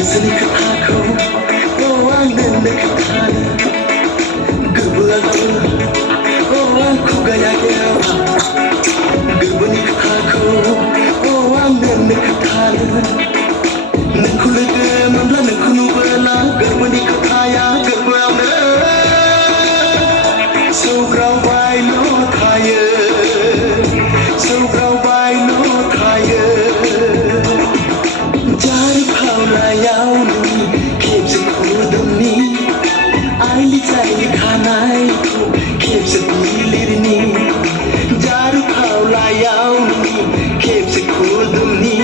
गोसोनि खोथाखौ आंनो खोन्थानो गोरबोआबो आं खुगाया गेवा गोरबोनि खोथाखौ आंनो खोन्थानो नोंखौ लोगो मोनब्ला नोंखौ नुबोला गोरबोनि खोथाया गोरबोआवनो सौग्रावबायल' थायो सौग्रावबायल' थायो जारि फावलायाव नोंनि खेबसे खुदुमनि आइलि जायनि खानायखौ खेबसे बिलिरनि जारि फावलायाव नोंनि खेबसे खुदुमनि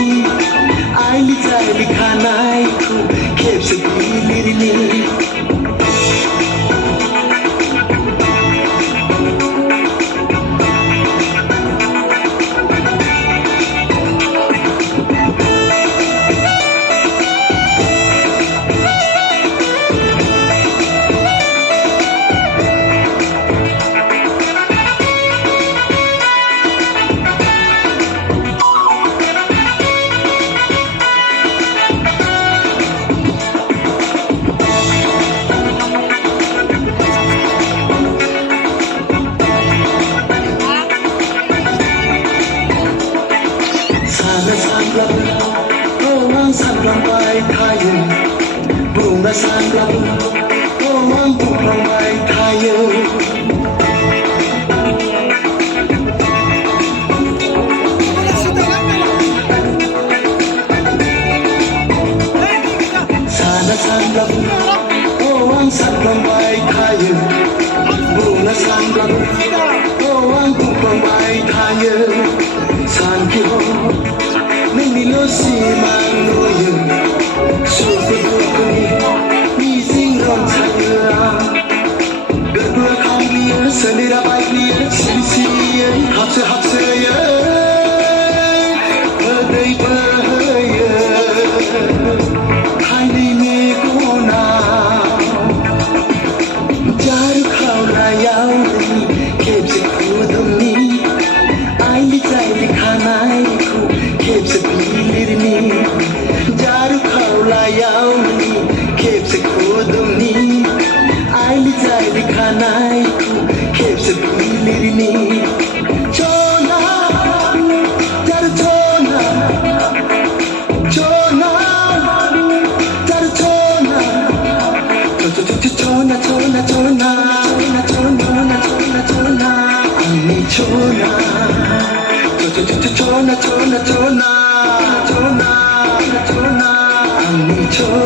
आइलि जायनि खानायखौ खेबसे बिलिरनि आं सानफ्लांबाय थायो बुंना सानब्लाबो आं बुंफ्लांबाय थायो साना सानब्लाबो आं सानफ्लांबाय थायो बुंना सानब्लाबो आं बुंफ्लांबाय थायो सानखिहर नोंनिल' सिमां नुयो सुखु दुखुनि मिजिं रंजायो आं गोरबोआ खामग्लियो सोलेरा बायग्लियो सिरि सिरियै हाबसोयो मोदै बोहैयो थाइनै मेगनाव जारु खावलायाव नोंनि खेबसे खुदुमनि आइलि जायलि खानायखौ खेबसे बिलिरनि जारु खावलायाव नोंनि खेबसे खुदुमनि आइलि जायलि खानायखौ खेबसे बिलिरनि जना जारु जना जना जारु जना जना जना जना जना जना आंनि जना Chona, chona, chona, chona, chona, chona, chona, chona, chona,